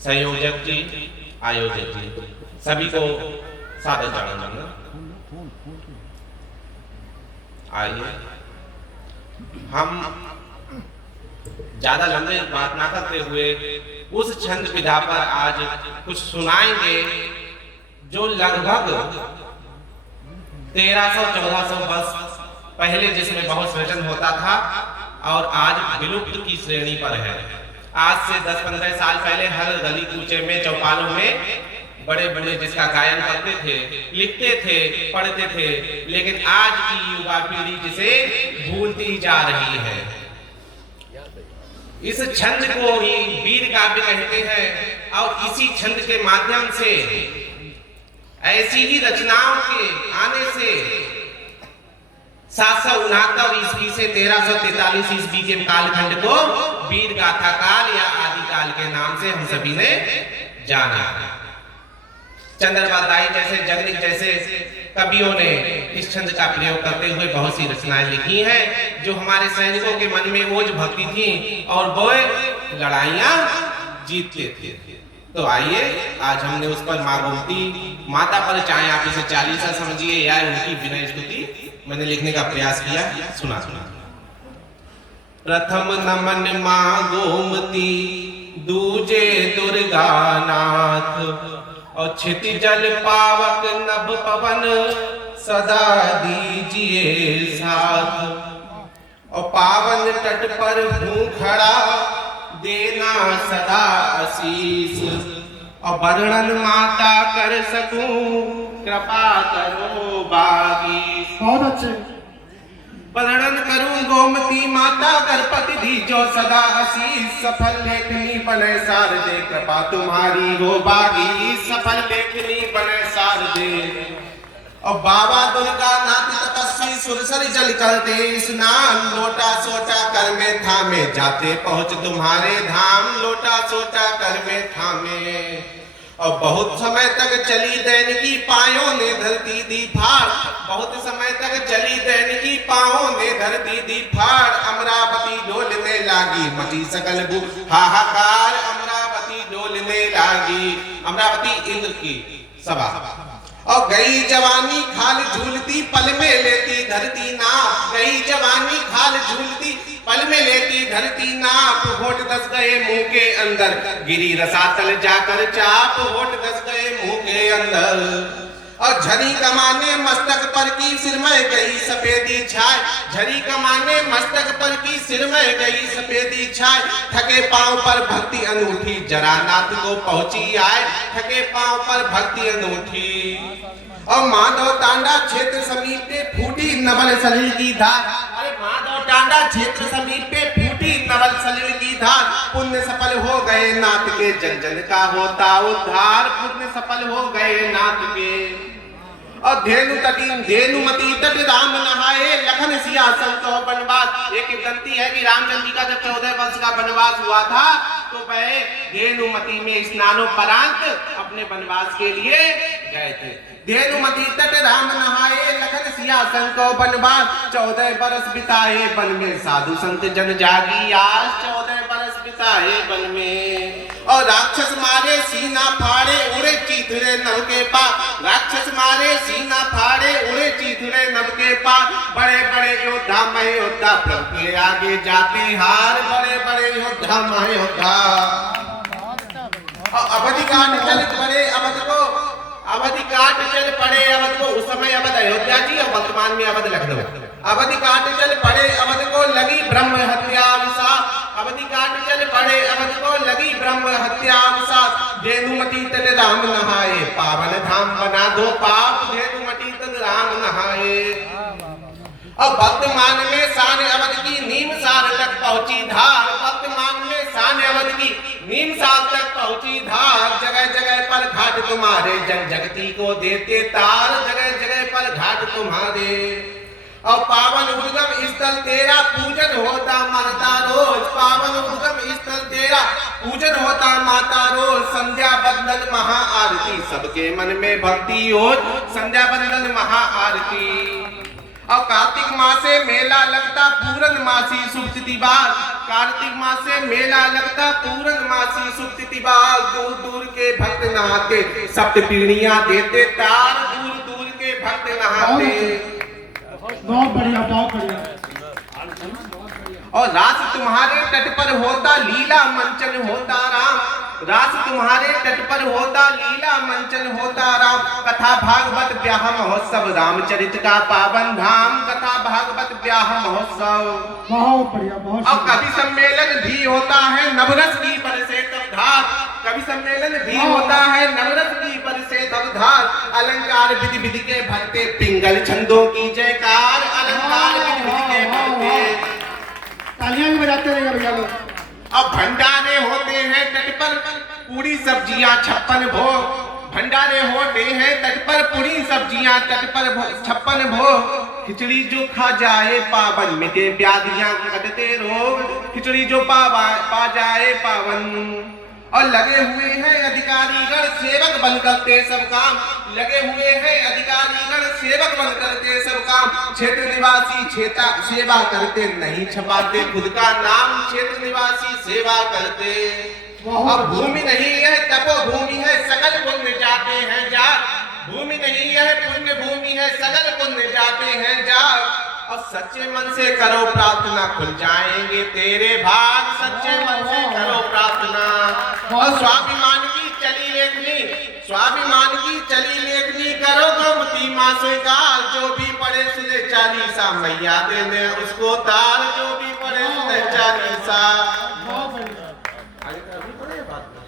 संयोजक जी, आयोजक जी, सभी को सादर चरण। आइए हम ज्यादा लंबे बात ना करते हुए उस छंद विधा पर आज कुछ सुनाएंगे जो लगभग 1300-1400 वर्ष पहले जिसमें बहुत सृजन होता था और आज विलुप्त की श्रेणी पर है। आज से 10-15 साल पहले हर गली कूचे में, चौपालों में बड़े बड़े जिसका गायन करते थे, लिखते थे, पढ़ते थे, लेकिन आज की युवा पीढ़ी जिसे भूलती जा रही है। इस छंद को ही वीर काव्य कहते हैं और इसी छंद के माध्यम से ऐसी ही रचनाओं के आने से 769 ईस्वी से 1343 ईस्वी के कालखंड को वीर गाथा काल या आदि काल के नाम से हम सभी ने जाना। चंद्रपाल दाई जैसे, जगनिक जैसे कवियों ने इस छंद का प्रयोग करते हुए बहुत सी रचनाएं लिखी हैं जो हमारे सैनिकों के मन में ओज भक्ति थी और वो लड़ाइयां जीतते थे। तो आइए आज हमने उस पर मां गोमती माता पर, चाहे आप इसे चालीसा समझिए या उनकी विनय स्तुति, मैंने लिखने का प्रयास किया। सुना। प्रथम नमन मां गोमती, दूजे दुर्गा नाथ, और क्षिति जल पावक नभ पवन सदा दीजिए साथ। और पावन तट पर हूँ खड़ा, देना सदा आशीष। और वर्णन माता कर सकूं, कृपा करो बागीश। बहुत अच्छे। वर्णन करूं गोमती माता करपति दीजो सदा आशीष। सफल लेखनी बने शारदे, कृपा तुम्हारी हो बागी। सफल लेखनी बने शारदे। और बाबा दुर्गा नाथ तपस्वी सुरसर जल करते स्नान। लोटा सोटा कर में थामे, जाते पहुंच तुम्हारे धाम। लोटा सोटा कर में थामे। और बहुत समय तक चली दैनिकी, पायों ने धरती दी फाड़। बहुत समय तक चली दैनिकी, पायों ने धरती दी फाड़। अमरावती डोलने लागी, मची सकल भू हाहाकार। अमरावती डोलने लागी, अमरावती इंद्र की सभा। और गई जवानी खाल झूलती, पल में लेती धरती नाप। गई जवानी खाल झूलती, पल में लेती धरती नाप। होठ दस गए मुंह के अंदर, गिरी रसातल जाकर चाप। होठ दस गए मुंह के अंदर। और झरी कमाने मस्तक पर की, सिर में गई सफेदी छाय। झरी कमाने मस्तक पर की, सिर में गई सफेदी छाय। थके पांव पर भक्ति अनूठी, जरा नाथ को पहुंची आए। थके पांव पर भक्ति अनूठी। और माधव टांडा क्षेत्र समीप पे फूटी नवल सलिल की धार। अरे माधव टांडा क्षेत्र समीप पे फूटी नवल सलिल की धार। पुण्य सफल हो गए नाथ के, जन जन का होता उद्धार। पुण्य सफल हो गए नाथ के। और धेनुमती तट राम नहाए, लखन सिया संतो वनवास। एक गलती है कि रामचंद्र जी का जब 14 वर्ष का वनवास हुआ था तो वह धेनुमती में स्नानोपरांत अपने वनवास के लिए गए थे। धेनुमती तट राम नहाए, लखन सिया संतो वनवास। 14 बरस बिताए वन में, साधु संत जन जागी आस। 14 बरस बिताए वन में। और राक्षस मारे सीना फाड़े, उड़े चीथड़े नभ के पार। राक्षस मारे सीना फाड़े, उड़े चीथड़े नभ के पार। बड़े बड़े योद्धा मयोद्धा, प्रभु के आगे जाते हार। बड़े बड़े योद्धा मयोद्धा। अवधि काट चल पड़े अवध को, अवधि काट चल पड़े अवध को। उस समय अवध अयोध्या जी और वर्तमान में अवध लखनऊ। अवधि काट चल पड़े अवध को, लगी ब्रह्म हत्या अभिशाप। अवधि काट चल पड़े अवध को, लगी ब्रह्म हत्या अभिशाप। धेनुमती तट राम नहाए, पावन धाम बना दो पाप। धेनुमती तट राम नहाए। और वर्तमान में शान अवध की, नीम सार तक पहुंची धार। वर्तमान में शान अवध की, नीम सार तक पहुंची धार। जगह जगह पर घाट तुम्हारे, जन जगती को देते तार। जगह जगह पर घाट तुम्हारे। और पावन उद्गम स्थल तेरा, पूजन होता माता रोज। पावन उद्गम स्थल तेरा, पूजन होता माता रोज। संध्या बंदन महा आरती, सबके मन में भक्ति हो। संध्या बंदन महा आरती। और कार्तिक मास से मेला लगता, पूरन मासी शुभ तिथिवार। कार्तिक मास से मेला लगता पूर्णमासी शुभ तिथि बार दूर दूर के भक्त नहाते सप्त पीढ़ियां देते तार दूर दूर के भक्त नहाते। बहुत बढ़िया बहुत बढ़िया। और रास तुम्हारे तट पर होता लीला मंचन होता राम, रास तुम्हारे तट पर होता लीला मंचन होता राम। कथा भागवत ब्याह महोत्सव रामचरित का पावन धाम, कथा भागवत ब्याह महोत्सव। बहुत बढ़िया बहुत। और कवि सम्मेलन भी होता है नवरस की बरसे तब धार, कवि सम्मेलन भी होता है नवरस की बरसे तब धार। अलंकार विधि विधि के भरते पिंगल छंदों की जयकार, अलंकार विधि विधि के भरते तालियां भी बजाते रहेंगे भैया लोग। अब भंडारे होते हैं तट पर पूरी सब्जियां 56 भोग, भंडारे होते हैं तट पर पूरी सब्जियां तट पर 56 भोग। खिचड़ी जो खा जाए पावन मिटे व्याधियां कटते रोग, खिचड़ी जो पा जाए पावन। और लगे हुए हैं अधिकारीगण सेवक बन करते सब काम, लगे हुए हैं अधिकारीगण सेवक बन करते सब काम। क्षेत्र निवासी सेवा करते नहीं छपाते खुद का नाम, क्षेत्र निवासी सेवा करते। अब भूमि नहीं है तपो भूमि है सकल पुण्य जाते हैं जा, भूमि नहीं है पुण्य भूमि है सकल पुण्य जाते हैं जा। और सच्चे मन से करो प्रार्थना खुल जाएंगे तेरे भाग, सच्चे मन से करो प्रार्थना। और स्वाभिमान की चली लेखनी, स्वाभिमान की चली लेखनी करो गोमती मां स्वीकार। जो भी पढ़े सुने चालीसा मैया देने उसको तार, जो भी पढ़े सुने चालीसा।